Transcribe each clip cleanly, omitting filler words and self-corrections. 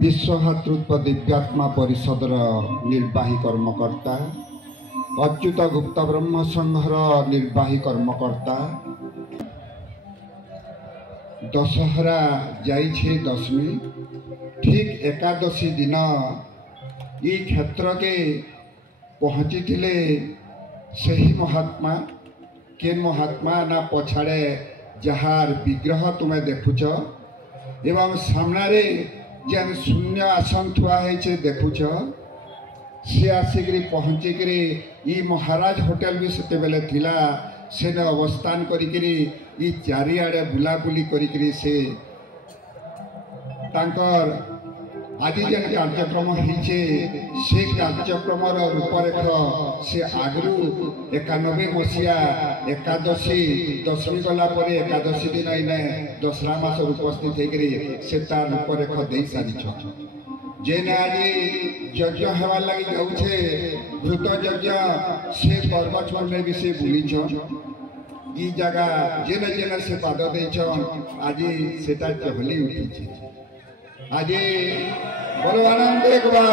विश्वभातृत्व दिव्यात्मा परिषदर निर्वाही कर्मकर्ता अच्युत गुप्त ब्रह्म संघर निर्वाही कर्मकर्ता दशहरा जाइछे दशमी ठीक एकादशी दिन ये क्षेत्र के पहुँची थिले सही महात्मा के महात्मा ना पछाड़े जहार विग्रह तुम्हें देखुच एवं सामने जेन शून्य आसन थुआ है देखुच सी आसिक पहुँचिक महाराज होटेल भी से बेले थिला से अवस्थान करी चारिआडे बुलाबुली करी से तांकर आदि जेन कार्यक्रम होइछे से कार्यक्रम रूपरेख से आगु 91 मसीहा एकादशी दशमी गला पर एकादशी दिन इने दसरा मास उपस्थित होकर से तार रूपरेख दे सारी जेने आज यज्ञ हेबार लगी जाऊे घृत यज्ञ से पर्वत में भी से बुलीछ ई जगह जेने जेने से पाद देछन आज सेटा चहली उठी आज बोलो आनंद एक बार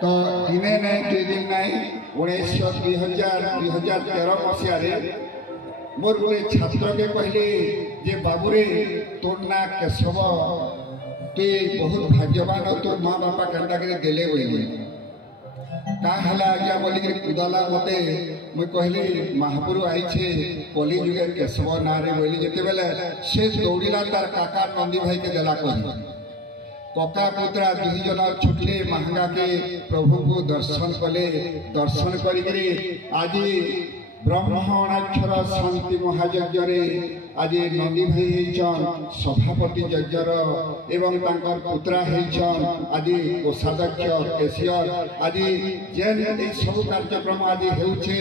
तो दिने नहीं दुई दिन नहीं 2013 मसीह मोर गोटे छात्र के कहले जे बाबूरे तोर ना केशव तु बहुत भाग्यवान तोर माँ बापा केन्ता करे देले बोली का हला आज्ञा बोलिक कुदला मते मुझे कहली महापुरु आईछे कली जुगे केशव ना रे बोली जेते बेले से दौड़िला तार काका नंदी भाई के देला कही कका पुत्रा दुई जन छुटले महंगा के प्रभु को दर्शन कले दर्शन करी आज ब्रह्मणाक्षर शांति महायज्ञ आज नंदी भाई होइछन सभापति यज्ञर एवं तांकर पुत्रा होइछन आज कोषाध्यक्ष केशियर आज जेन ए सब कार्यक्रम आज हेउछे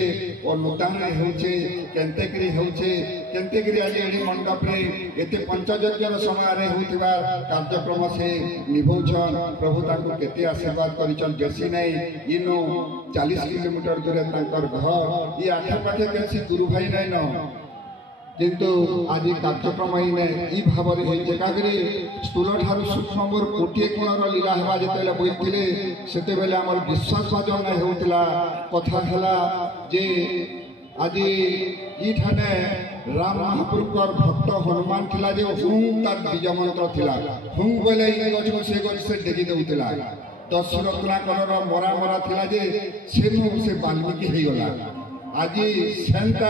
और नूतन हेउछे केंतेकरी हेउछे केंतेकरी आज एडी मंडप रे एते पंचयज्ञ समय रे होतिबा कार्यक्रम से निभौछन प्रभु तांको केते आशीर्वाद करिछन बेसी नै इनो 40 किलोमीटर दूर तांकर घर ये आखे पाखे केसी गुरु भाई नै न किंतु आज कार्यक्रम ही भाव स्थूल ठार सूक्ष्म मोर गोटे कोणर लीला हेबा जेतेले बोलथिले सेते बेले हमर विश्वास भाजन नै होउतला कथा हला जे आज ई ठाने राम महापुरुकर भक्त हनुमान थिला जे हुं तार बीज मंत्र थिला हुं बोले ई गछ से डेगी देउतला 10 रत्नाकर मरा मरा थिला जे से वाल्मीकि हे गला आज सेंता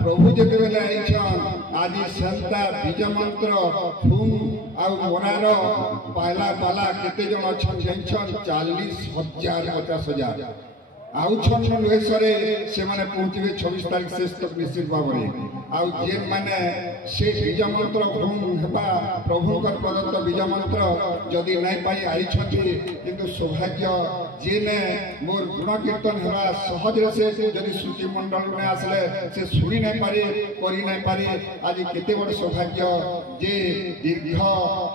प्रभु जेते बेले आइछन आज सेंता बीज मंत्र फूम आ मोरार पाला पाला केते जन अछन जेछन 40,000 50,000 आउ छन वेशरे से माने पहुंचबे 26 तारीख शेष तक निश्चित भाबरे आउ जे माने से बीज मंत्र फूम हेबा प्रभु कर प्रदत्त बीज मंत्र जदि नै पाई आइछथि किंतु सौभाग्य जेने मोर गुण कीर्तन हेबा सहज रे से जदि श्रुति मंडल में आसले से सुनी नै पारे करी नै पारे आज केते बड़ सौभाग्य जे दीर्घ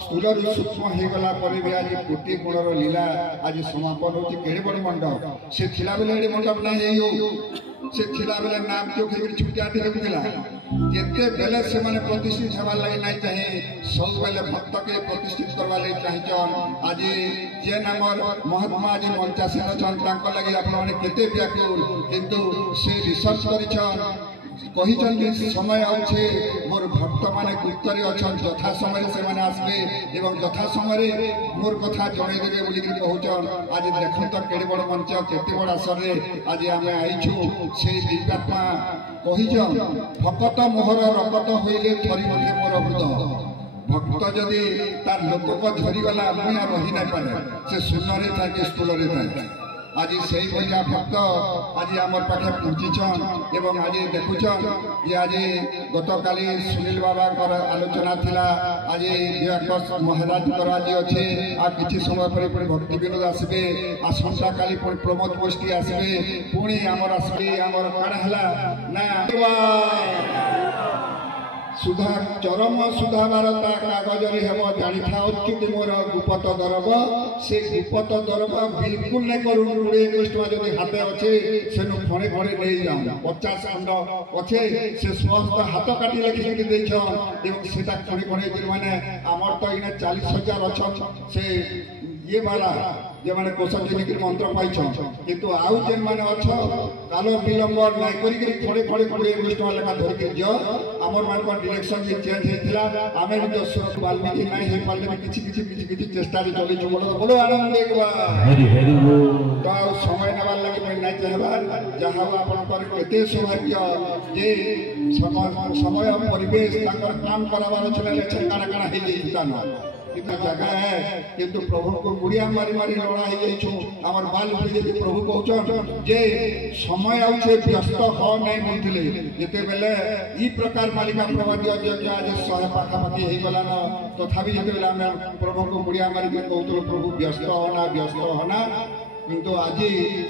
स्थूल रु सूक्ष्म हे गला परे भी आज कोटि गुणर लीला आज समापन होती केड़े बड़ मंडप से थिला बेले मंडप नै हेयो से थिला बेले नाम क्यों खेबी छुटिया देउतिला जेते बेले से माने प्रतिष्ठित हेबा लागि नै चाहे सब बेले भक्त के प्रतिष्ठित करबा लागि चाहिछन आज जे नामर महात्मा जी मंचासीन छन तांको लागि आपण माने केते व्याकुल किंतु से रिसर्च करिछन कही समय अच्छे मोर भक्त माने गुप्तरे अच्छन यथा समय से माने आसबे एवं यथा समय मोर कथा जणै देबे बोली कि कहउछन आज देखन त केडे बड़ मंच केते बड़ आसर रे आज आमे आइछु से दिव्यात्मा कहिछन भक्त मोहर रकत होइले थरी मथे मोर हृदय भक्त जदि तार लोक को झरी गला मुया रही नै पारे से शून्य रे थाके स्थूल रे थाके आज से भैया भक्त आज आम पाखे पहुँचीछन एवं आज देखुछन जे आज गत काली सुनील बाबा आलोचना थिला आज महाराज आज अच्छे आ किसी समय पर भक्ति विनोद आसबे आसंता काली प्रमोद गोष्ठी आसबे पुणी आमर आसबे आमर कण हला ना सुधा चरम सुधाबारता कागजरे हेब जानी अच्युत मोर गुपत दरब से गुपत दरब बिल्कुल नहीं करूँ 20-21 टका जदि हाथे अच्छे सेनु फणे फणे नहीं जाऊँ 50 खंड अच्छे से समस्त हाथ काटी लिखिक देछन सेटा फणे फणे माने आमर तो इना 40,000 अच्छन से ये वाला जे माने कोषाध्यक्ष मंत्र पाइछन किंतु आउ जेन माने अछ कालो विलंब नाय करी खड़े खड़े 20-21 टका लेखा धरिक जो आमर मान को डायरेक्शन जे चेंज हेतिला आमे भी दशरथ वाल्मीकि नाय हे पाले किछि चेष्टा रे चली छु बोलो आनंद देखबा हरि हरि तो समय नबार लागि मैं नाय चाहबा जहा आपन पर केते सौभाग्य जे समय परिवेश ताकर काम कराबार छले काना काना हे जेता न कितना जगह है किंतु प्रभु को गुड़िया मारी मारी लड़ा ही जाइछु हमर बाल पीढ़ी जे प्रभु कहउछन जे समय आउछे व्यस्त हो नै बोलथिले जेते बेले ई प्रकार मालिका प्रवादी अध्यक्ष आज 100 पाखापाखि हे गलान तथापि जेते बेले हम प्रभु को गुड़िया मारी के कहउतो प्रभु व्यस्त होना किंतु आज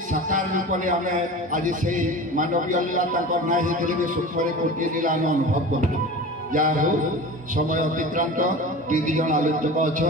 साकार रूप में हमें आज से मानवीय लीला ताकर नाय हेतिले भी सुखरे कोटि लीला अनुभव करू या हो समय अतिक्रांत 2 जन आलोचक अच्छा।